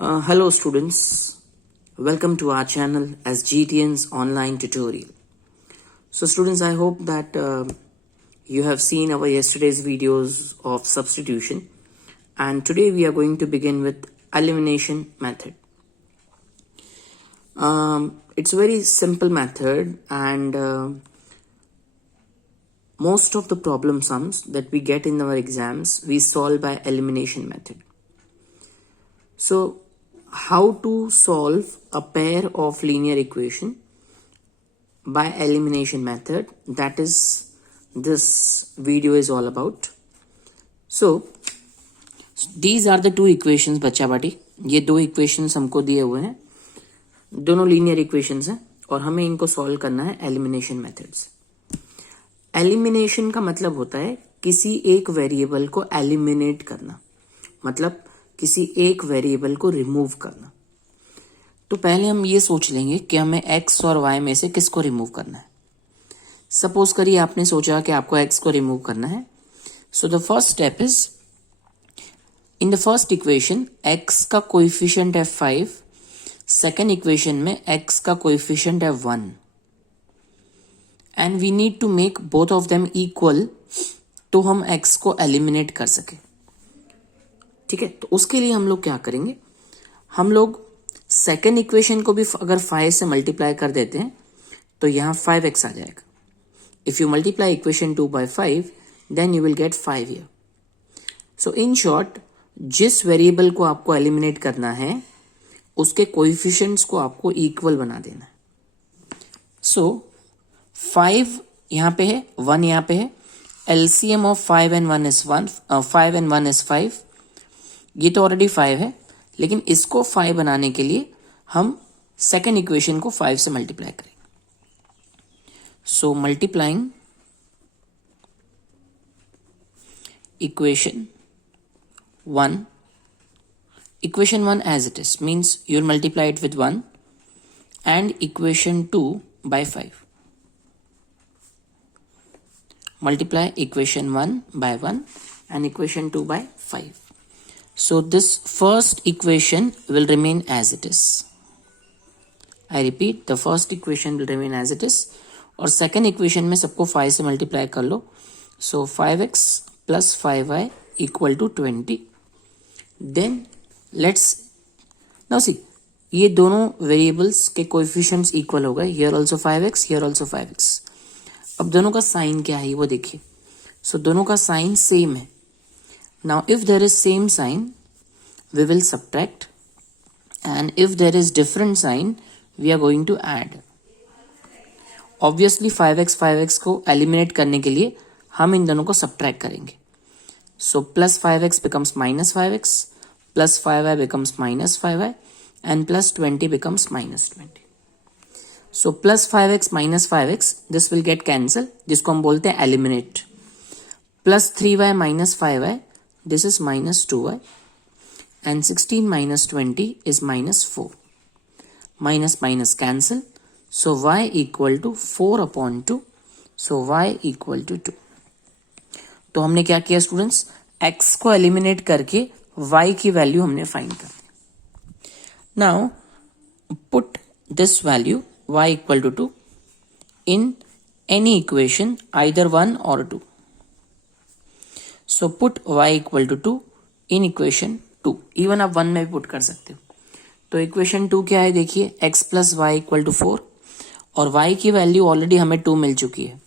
Hello students, welcome to our channel as GTN's online tutorial. So students, I hope that you have seen our yesterday's videos of substitution, and today we are going to begin with elimination method. It's a very simple method, and most of the problem sums that we get in our exams we solve by elimination method. So how to solve a pair of linear equation by elimination method, that is this video is all about. So these are the two equations बच्चा बाटी, ये दो equations हमको दिए हुए हैं, दोनों linear equations हैं और हमें इनको solve करना है elimination methods. Elimination का मतलब होता है किसी एक वेरिएबल को eliminate करना, मतलब किसी एक वेरिएबल को रिमूव करना. तो पहले हम ये सोच लेंगे कि हमें x और y में से किसको रिमूव करना है. सपोज करिए आपने सोचा कि आपको x को रिमूव करना है. So the first step is, in the first equation x का कोएफिशिएंट है 5, सेकेंड इक्वेशन में x का कोएफिशिएंट है 1 and we need to make both of them equal, तो हम x को एलिमिनेट कर सके. ठीक है, तो उसके लिए हम लोग क्या करेंगे, हम लोग सेकेंड इक्वेशन को भी अगर 5 से मल्टीप्लाई कर देते हैं तो यहाँ 5x आ जाएगा. If you multiply equation 2 by 5 then you will get 5 here. So in short, जिस वेरिएबल को आपको एलिमिनेट करना है उसके कोएफिशिएंट्स को आपको इक्वल बना देना है. सो 5 यहाँ पे है, 1 यहाँ पे है. LCM of 5 and 1 is 1, 5 and 1 is 5. ये तो ऑलरेडी 5 है, लेकिन इसको 5 बनाने के लिए हम सेकेंड इक्वेशन को 5 से मल्टीप्लाई करेंगे. So multiplying equation 1, equation 1 as it is means you will multiply it with 1 and equation 2 by 5. Multiply equation 1 by 1 and equation 2 by 5. So this first equation will remain as it is. I repeat, the first equation will remain as it is. और second equation में सबको 5 से multiply कर लो. So 5x plus 5y equal to 20. Then let's now see, ये दोनों variables के coefficients equal हो गए. Here also 5x, here also 5x. अब दोनों का साइन क्या है वो देखिए. So दोनों का साइन सेम है. Now if there is same sign we will subtract, and if there is different sign we are going to add. Obviously 5x को eliminate करने के लिए हम इन दोनों को subtract करेंगे. So plus 5x becomes minus 5x, plus 5y becomes minus 5y, and plus 20 becomes minus 20. So plus 5x minus 5x, this will get cancelled, जिसको हम बोलते हैं eliminate. Plus 3y minus 5y, this is minus 2y, and 16 minus 20 is minus 4. Minus minus cancel, so y equal to 4 upon 2, so y equal to 2. तो हमने क्या किया students, x को eliminate करके y की वैल्यू हमने फाइंड कर ली. Now put this value y equal to 2 in any equation, either 1 or 2. So put y equal to 2 in equation 2. Even आप 1 में भी पुट कर सकते हो. तो इक्वेशन 2 क्या है देखिए, x plus Y equal to 4 और y की वैल्यू ऑलरेडी हमें 2 मिल चुकी है.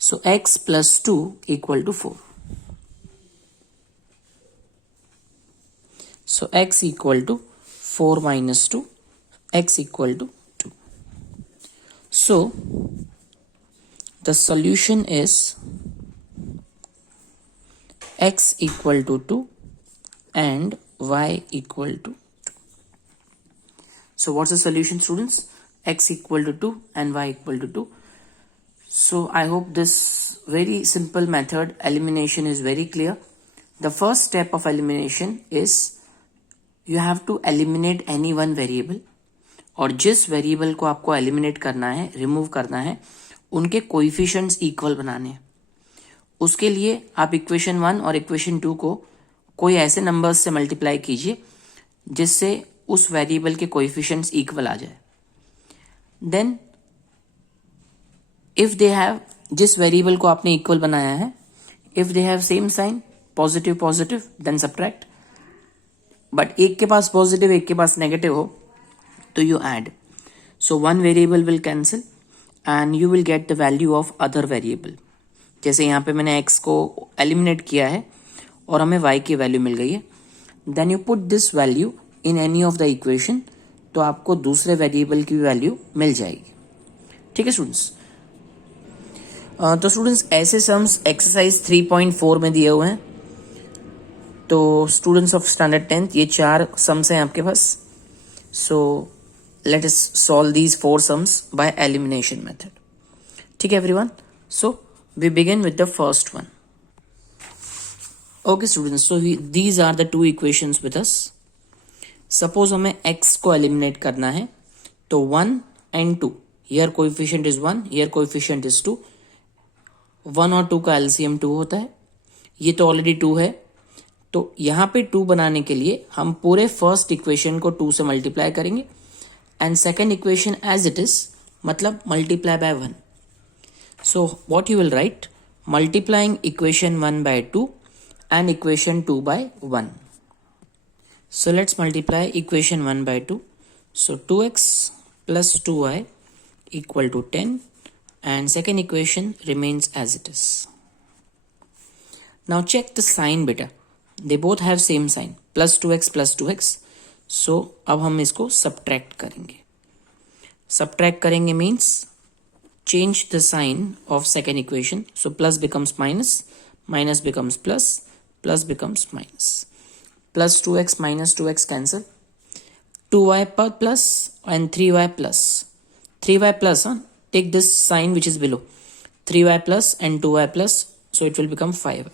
So x plus 2 equal to 4. So x equal to 4 minus 2, x equal to 2. So the solution is x equal to 2 and y equal to 2. So what's the solution students? X equal to 2 and y equal to 2. So I hope this very simple method elimination is very clear. The first step of elimination is you have to eliminate any one variable, और जिस variable को आपको eliminate करना है, remove करना है, उनके coefficients equal बनाने हैं. उसके लिए आप इक्वेशन 1 और इक्वेशन 2 को कोई ऐसे नंबर्स से मल्टीप्लाई कीजिए जिससे उस वेरिएबल के कोएफिशिएंट्स इक्वल आ जाए, देन इफ दे हैव, जिस वेरिएबल को आपने इक्वल बनाया है, if they have same sign, positive positive, then subtract. But एक के पास पॉजिटिव एक के पास नेगेटिव हो तो you add. So one variable will cancel and you will get the value of other variable. जैसे यहाँ पे मैंने x को एलिमिनेट किया है और हमें y की वैल्यू मिल गई है. Then you put this value in any of the equation, तो आपको दूसरे वेरिएबल की वैल्यू मिल जाएगी. ठीक है स्टूडेंट्स. तो स्टूडेंट्स ऐसे सम्स एक्सरसाइज 3.4 में दिए हुए हैं. तो स्टूडेंट्स ऑफ स्टैंडर्ड 10th ये 4 सम्स हैं आपके पास. So let us solve these 4 sums by elimination method. ठीक है everyone. So we begin with the first one. Okay students, so these are the two equations with us. Suppose हमें x को eliminate करना है, तो 1 and 2, here coefficient is 1, here coefficient is 2. 1 और 2 का LCM 2 होता है. ये तो ऑलरेडी 2 है, तो यहाँ पे 2 बनाने के लिए हम पूरे फर्स्ट इक्वेशन को 2 से मल्टीप्लाई करेंगे and second equation as it is, मतलब multiply by 1. So what you will write, multiplying equation 1 by 2 and equation 2 by 1. So let's multiply equation 1 by 2. So 2x plus 2y equal to 10 and second equation remains as it is. Now check the sign beta. They both have same sign, plus 2x plus 2x. So अब हम इसको subtract करेंगे. Subtract करेंगे means change the sign of second equation. So plus becomes minus, minus becomes plus, plus becomes minus. Plus 2x minus 2x cancel. 2y plus and 3y plus. 3y plus, take this sign which is below. 3y plus and 2y plus, so it will become 5y.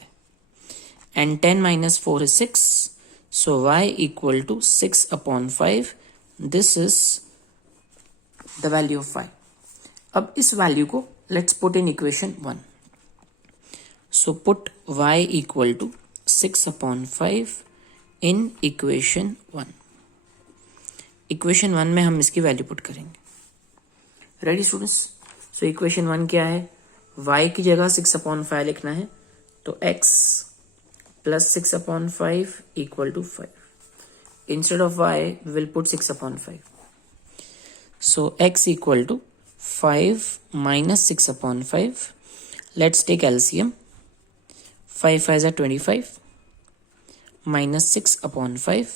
And 10 minus 4 is 6. So y equal to 6 upon 5. This is the value of y. अब इस value को let's put in equation 1. So put y equal to 6 upon 5 in equation 1. Equation 1 में हम इसकी value put करेंगे. Ready students. So equation 1 क्या है, y की जगह 6 अपॉन 5 लिखना है, तो x plus 6 upon 5 equal to 5. Instead of y will put 6 upon 5. So x equal to 5 minus 6 upon 5. Let's take LCM. 5 5s are 25 minus 6 upon 5.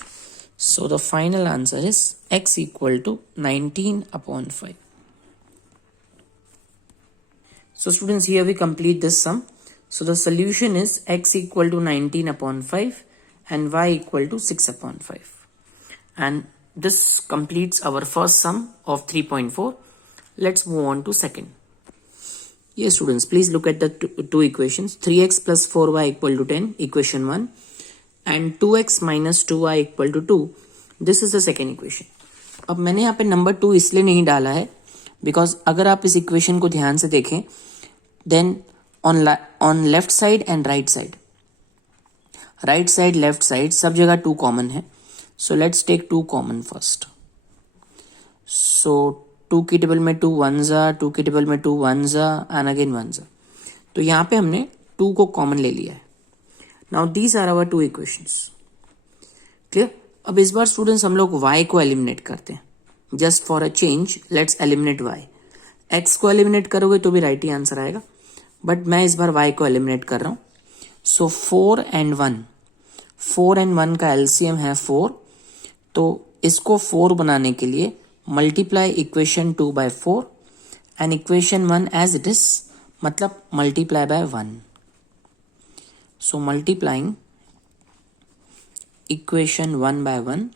So the final answer is x equal to 19 upon 5. So students, here we complete this sum. So the solution is x equal to 19 upon 5 and y equal to 6 upon 5. And this completes our first sum of 3.4. Let's move on to second. Yes students, please look at the two equations. 3x plus 4y equal to 10, equation 1, and 2x minus 2y equal to 2. This is the second equation. अब मैंने यहाँ पे number 2 इसलिए नहीं डाला है because अगर आप इस इक्वेशन को ध्यान से देखें, then on left side and right side left side सब जगह 2 कॉमन है. So let's take 2 common first. So 2 की टेबल में 2 1 जा, 2 की टेबल में 2 1 जा एंड अगेन 1 जा. तो यहाँ पे हमने 2 को कॉमन ले लिया है. Now these are our 2 equations. Clear. अब इस बार स्टूडेंट्स हम लोग y को एलिमिनेट करते हैं. Just for a change let's eliminate y. x को एलिमिनेट करोगे तो भी राइट ही आंसर आएगा, बट मैं इस बार y को एलिमिनेट कर रहा हूँ. सो 4 and 1 का एलसीएम है 4. तो इसको 4 बनाने के लिए multiply equation 2 by 4 and equation 1 as it is, मतलब multiply by 1. So multiplying equation 1 by 1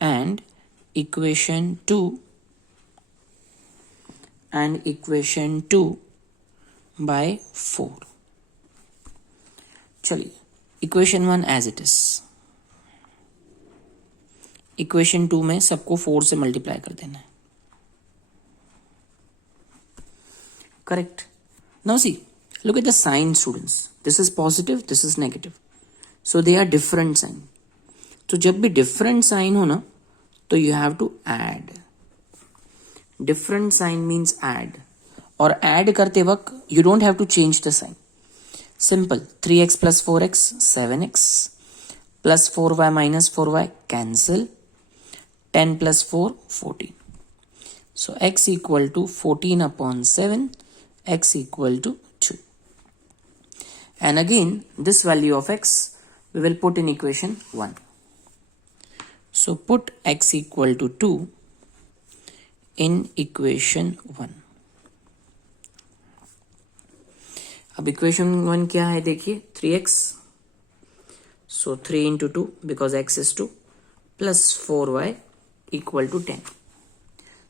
and equation 2 and equation 2 by 4. चलिए equation 1 as it is. Equation 2 में सबको 4 से मल्टीप्लाई कर देना है. Correct. Now see Look at the sign, students. This is positive, this is negative. So they are different sign. तो जब भी different sign हो ना, तो you have to add. Different sign means add. और add करते वक्त you don't have to change the sign. Simple. 3x plus 4x 7x plus 4y minus 4y cancel. 10 plus 4 14. So x equal to 14 upon 7, x equal to 2. And again this value of x we will put in equation 1. So put x equal to 2 in equation 1. अब equation 1 क्या है देखिए 3x. So 3 into 2 because x is 2 plus 4y equal to 10.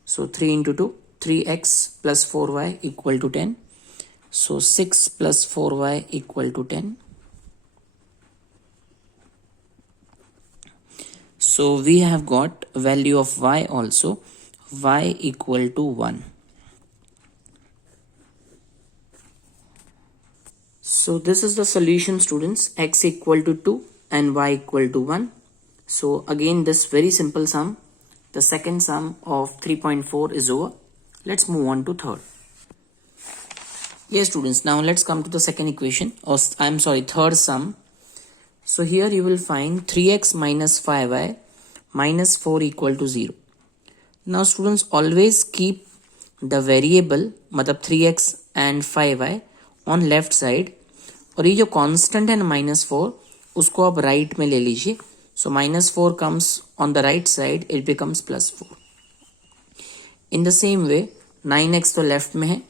So 3 into 2 3x plus 4y equal to 10. So 6 plus 4y equal to 10. So we have got value of y also, y equal to 1. So this is the solution, students. X equal to 2 and y equal to 1. So again this very simple sum, the second sum of 3.4 is over. Let's move on to third. Yes students, now let's come to the second equation, or third sum. So here you will find 3x minus 5y minus 4 equal to 0. Now students, always keep the variable मतलब 3x and 5y on left side, और ये जो constant है minus 4 उसको आप right में ले लीजिए. So minus 4 comes on the right side, it becomes plus 4. In the same way 9x तो left में है,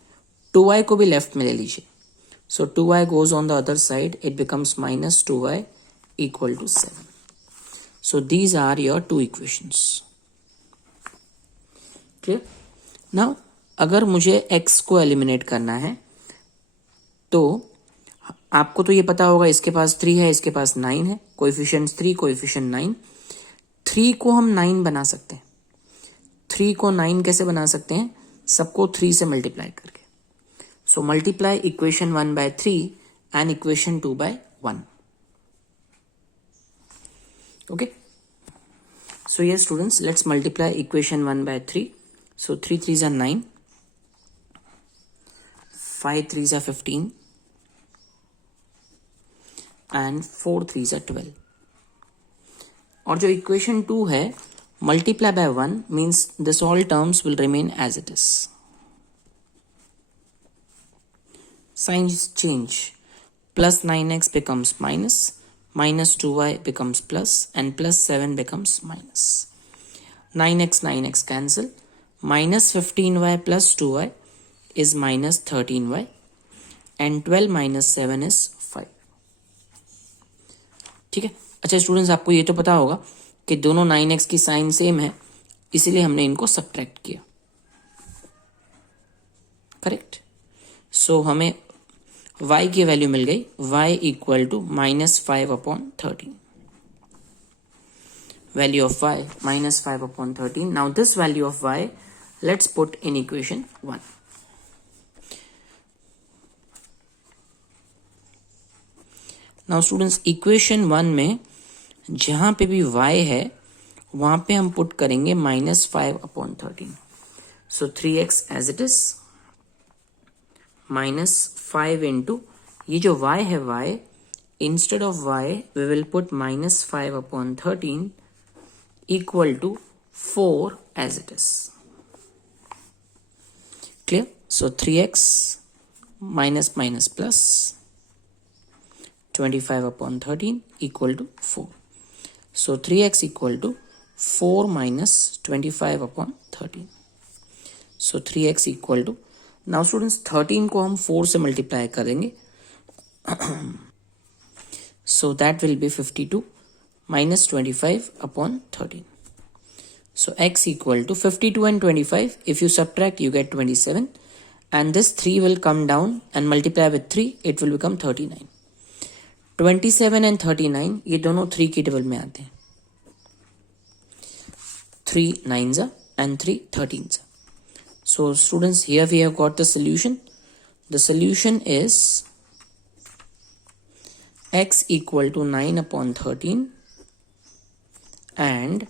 2y को भी left में ले लीजिए. So 2y goes on the other side, it becomes minus 2y equal to 7. So these are your two equations. Clear? Now अगर मुझे x को एलिमिनेट करना है तो आपको तो ये पता होगा, इसके पास 3 है, इसके पास 9 है, कोएफिशिएंट 3 कोएफिशिएंट 9. 3 को हम 9 बना सकते हैं. 3 को 9 कैसे बना सकते हैं? सबको 3 से मल्टीप्लाई करके. So multiply equation 1 by 3 and equation 2 by 1. Okay, so ये students, let's multiply equation 1 by 3. सो 3 3s are 9, 5 3s are 15 and 4 3s are 12. और जो इक्वेशन 2 है multiply by 1 means this all terms will remain as it is. Signs change. Plus 9x becomes minus, minus 2y becomes plus, and plus 7 becomes minus. 9x cancel. Minus 15y plus 2y is minus 13y, and 12 minus 7 is 5. ठीक है. अच्छा students, आपको ये तो पता होगा कि दोनों 9x की साइन सेम है, इसीलिए हमने इनको सब्ट्रैक्ट किया. करेक्ट. सो हमें y की वैल्यू मिल गई, y equal to -5/13. Value of y -5/13. Now this value of y let's put in equation 1. Now students, equation 1 में जहां पे भी y है वहां पे हम पुट करेंगे -5/13. So 3x as it is -5 into ये जो y है, y instead of y we will put -5/13 equal to 4 as it is. Clear? So 3x minus plus 25/13 equal to 4. So 3x equal to 4 minus 25/13. So 3x equal to, now students 13 को हम 4 से multiply करेंगे. So that will be 52 minus 25/13. So x equal to 52 and 25. If you subtract, you get 27. And this 3 will come down and multiply with 3. It will become 39. 27 and 39, ये दोनों 3 की table में आते हैं. 3 9s and 3 13s. So students, here we have got the solution. The solution is x equal to 9/13 and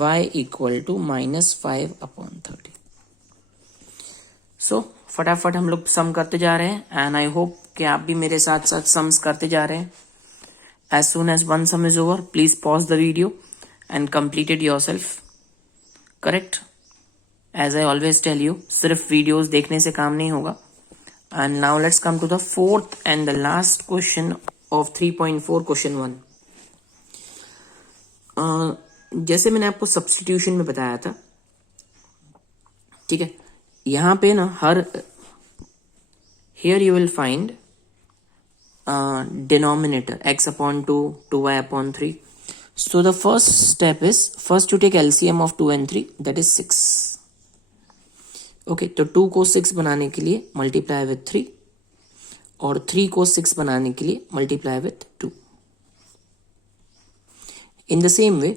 y equal to -5/13. सो फटाफट हम लोग सम करते जा रहे हैं एंड आई होप कि आप भी मेरे साथ साथ सम्स करते जा रहे हैं. As soon as one sum is over please pause the video and complete it yourself. Correct. As I always tell you, सिर्फ वीडियोस देखने से काम नहीं होगा. And now let's come to the fourth and the last question of 3.4 question 1. जैसे मैंने आपको substitution में बताया था, ठीक है, यहां पे ना हर here you will find denominator x/2, 2y/3. So the first step is first to take LCM of 2 and 3, that is 6. Okay, तो 2 को 6 बनाने के लिए मल्टीप्लाई विथ 3 और 3 को 6 बनाने के लिए multiply with 2. In the same way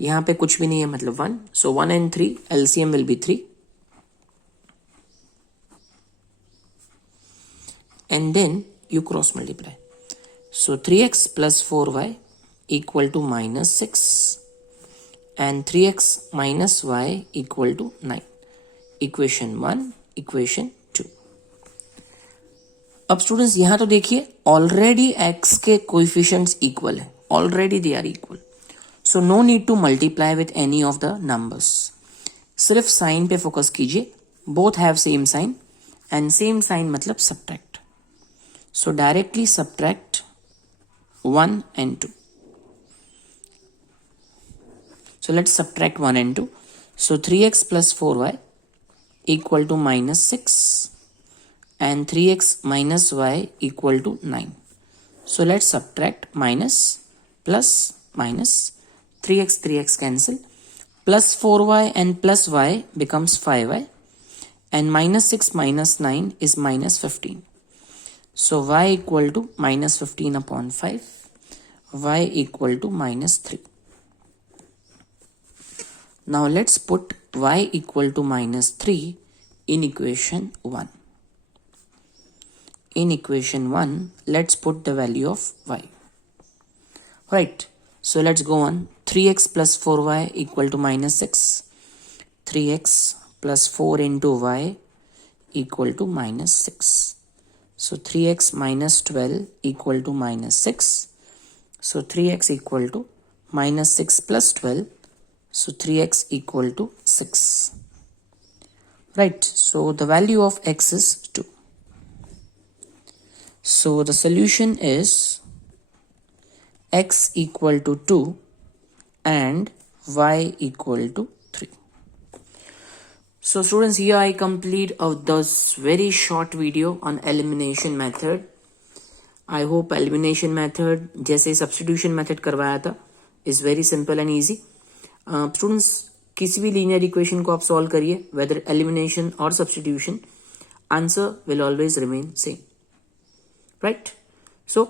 यहां पे कुछ भी नहीं है, मतलब 1. सो 1 and 3 LCM will be 3 and then you cross multiply. So 3x plus 4y equal to -6 and 3x minus y equal to 9. Equation 1, equation 2. अब स्टूडेंट्स यहां तो देखिए ऑलरेडी x के कोएफिशिएंट्स इक्वल है, already they are equal. So no need to multiply with any of the numbers. सिर्फ sign पे focus कीजिए. Both have same sign and same sign मतलब subtract. So directly subtract 1 and 2. So let's subtract 1 and 2. So 3x plus 4y equal to -6 and 3x minus y equal to 9. So let's subtract minus plus minus. 3x cancel. Plus 4y and plus y becomes 5y and -6 minus 9 is -15. So y equal to -15/5, y equal to -3. Now let's put y equal to -3 in equation 1. In equation 1, let's put the value of y. Right, so let's go on. 3x plus 4y equal to -6. 3x plus 4 into y equal to -6. So 3x minus 12 equal to -6. So 3x equal to -6 plus 12. So 3x equal to 6. Right. So the value of x is 2. So the solution is x equal to 2 and y equal to 3. So students, here I complete this very short video on elimination method. I hope elimination method जैसे substitution method करवाया था is very simple and easy. Students, किसी भी linear equation को आप solve करिए, whether elimination or substitution, answer will always remain same. Right? So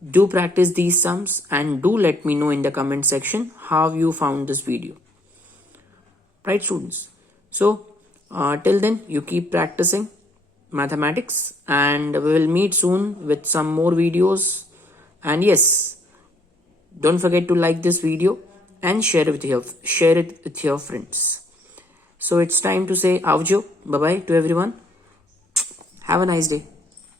do practice these sums and do let me know in the comment section how you found this video. Right, students? So till then you keep practicing mathematics and we will meet soon with some more videos. And yes, don't forget to like this video and share it with your friends. So it's time to say avjo, bye bye to everyone. Have a nice day.